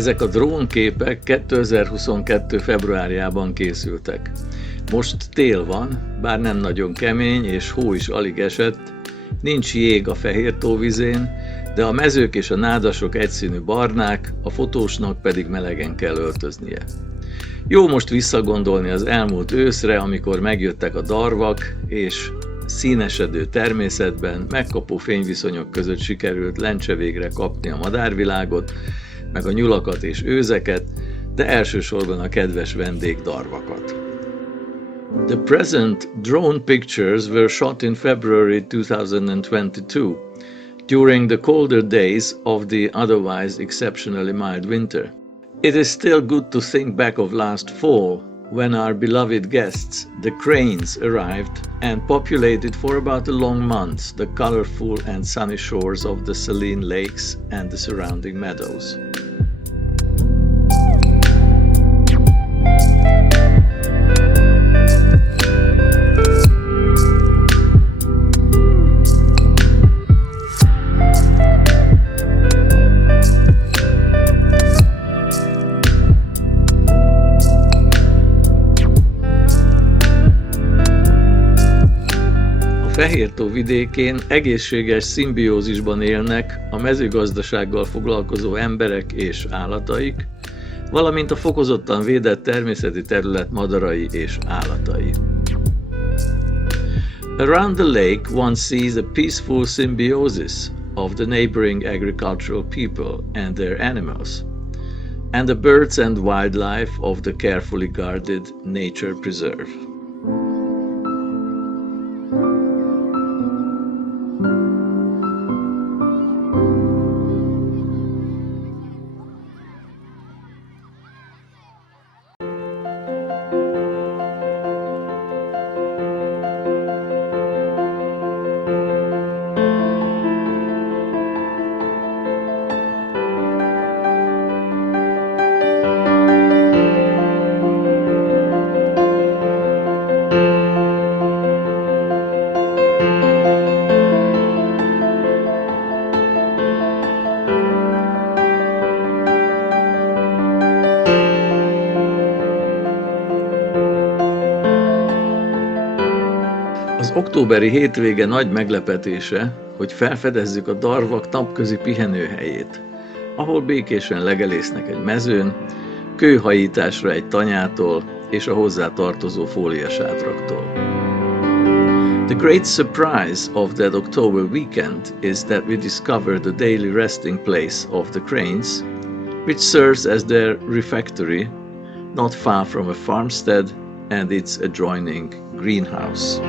Ezek a drónképek 2022. februárjában készültek. Most tél van, bár nem nagyon kemény és hó is alig esett, nincs jég a Fehértó vizén, de a mezők és a nádasok egyszínű barnák, a fotósnak pedig melegen kell öltöznie. Jó most visszagondolni az elmúlt őszre, amikor megjöttek a Darvak, és színesedő természetben, megkapó fényviszonyok között sikerült lencse végre kapni a madárvilágot, meg a nyulakat és őzeket, de elsősorban a kedves vendég Darvakat. The present drone pictures were shot in February 2022, during the colder days of the otherwise exceptionally mild winter. It is still good to think back of last fall, when our beloved guests, the cranes, arrived and populated for about a long month the colorful and sunny shores of the saline lakes and the surrounding meadows. Fehértó vidékén egészséges szimbiózisban élnek a mezőgazdasággal foglalkozó emberek és állataik, valamint a fokozottan védett természeti terület madarai és állatai. Around the lake one sees a peaceful symbiosis of the neighboring agricultural people and their animals, and the birds and wildlife of the carefully guarded nature preserve. Az októberi hétvége nagy meglepetése, hogy felfedezzük a Darvak napközi pihenőhelyét, ahol békésen legelésznek egy mezőn, kőhajításra egy tanyától és a hozzá tartozó fóliasátraktól. The great surprise of that October weekend is that we discovered the daily resting place of the cranes, which serves as their refectory, not far from a farmstead and its adjoining greenhouse.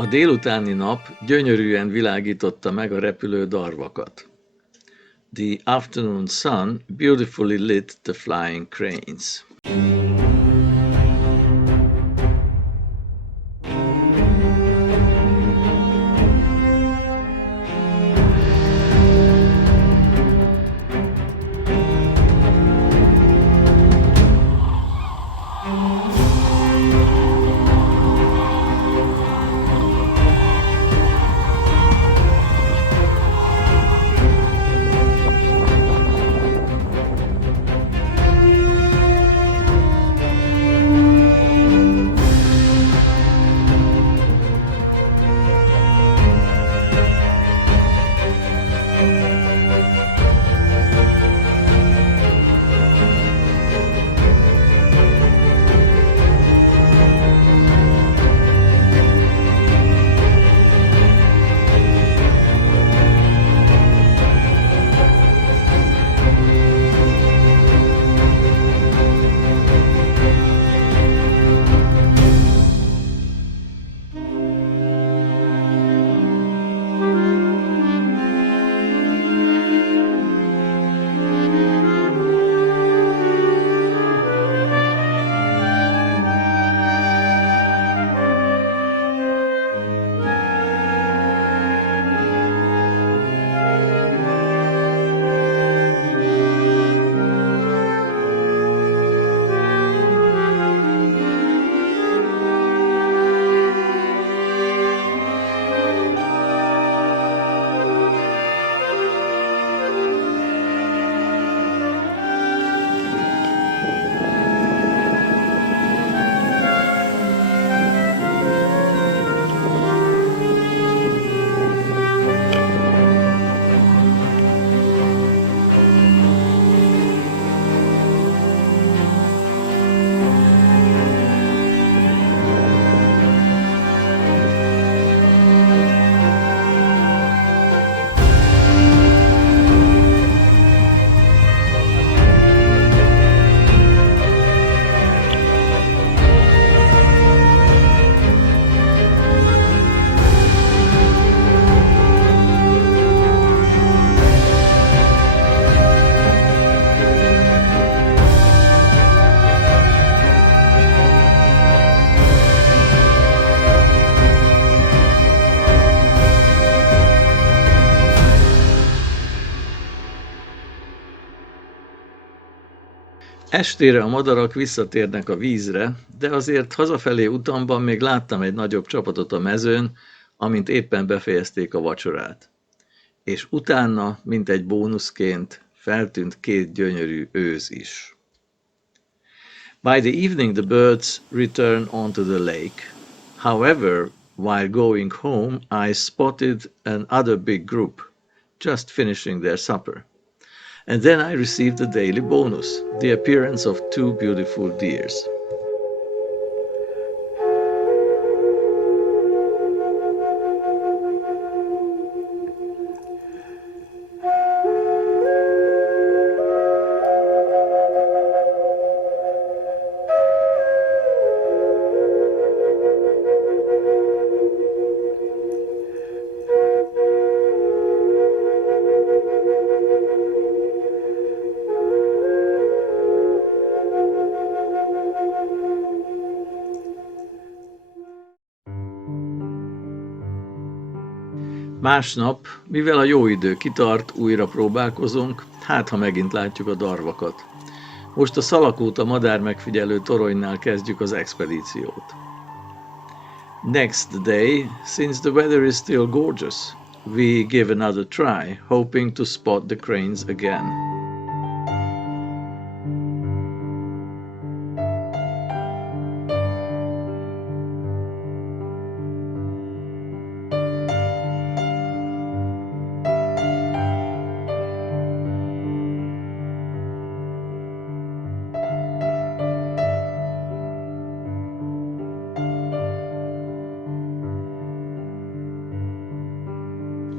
A délutáni nap gyönyörűen világította meg a repülő darvakat. The afternoon sun beautifully lit the flying cranes. Estére a madarak visszatérnek a vízre, de azért hazafelé utamban még láttam egy nagyobb csapatot a mezőn, amint éppen befejezték a vacsorát. És utána, mint egy bónuszként, feltűnt 2 gyönyörű őz is. By the evening the birds return onto the lake. However, while going home, I spotted another big group, just finishing their supper. And then I received the daily bonus, the appearance of 2 beautiful deers. Másnap, mivel a jó idő kitart, újra próbálkozunk, hát ha megint látjuk a darvakat. Most a Szalakóta madár megfigyelő toronynál kezdjük az expedíciót. Next day, since the weather is still gorgeous, we give another try, hoping to spot the cranes again.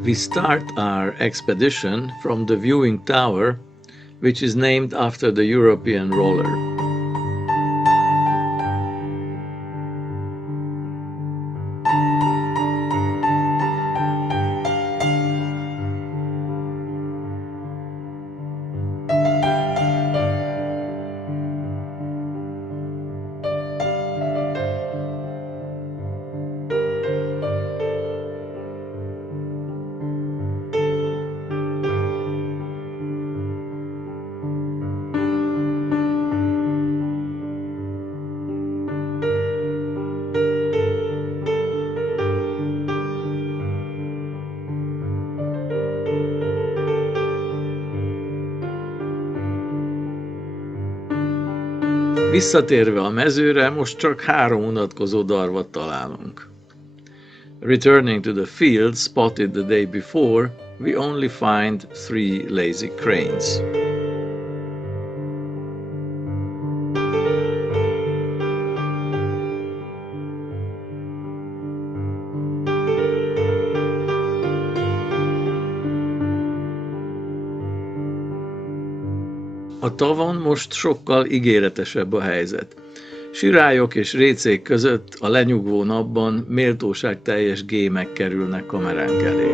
We start our expedition from the viewing tower, which is named after the European roller. Visszatérve a mezőre, most csak 3 unatkozó darvat találunk. Returning to the field spotted the day before, we only find 3 lazy cranes. A tavon most sokkal ígéretesebb a helyzet. Sirályok és récék között a lenyugvó napban méltóságteljes gémek kerülnek kameránk elé.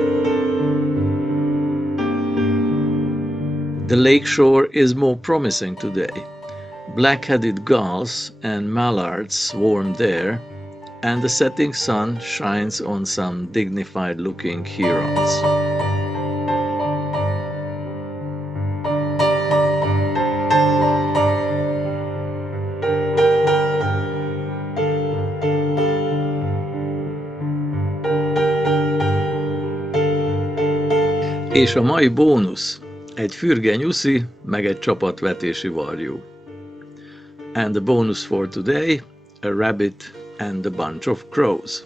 The lakeshore is more promising today. Black-headed gulls and mallards swarm there, and the setting sun shines on some dignified-looking herons. És a mai bónusz, egy fürge nyuszi, meg egy csapatvetési varjú. And the bonus for today, a rabbit and a bunch of crows.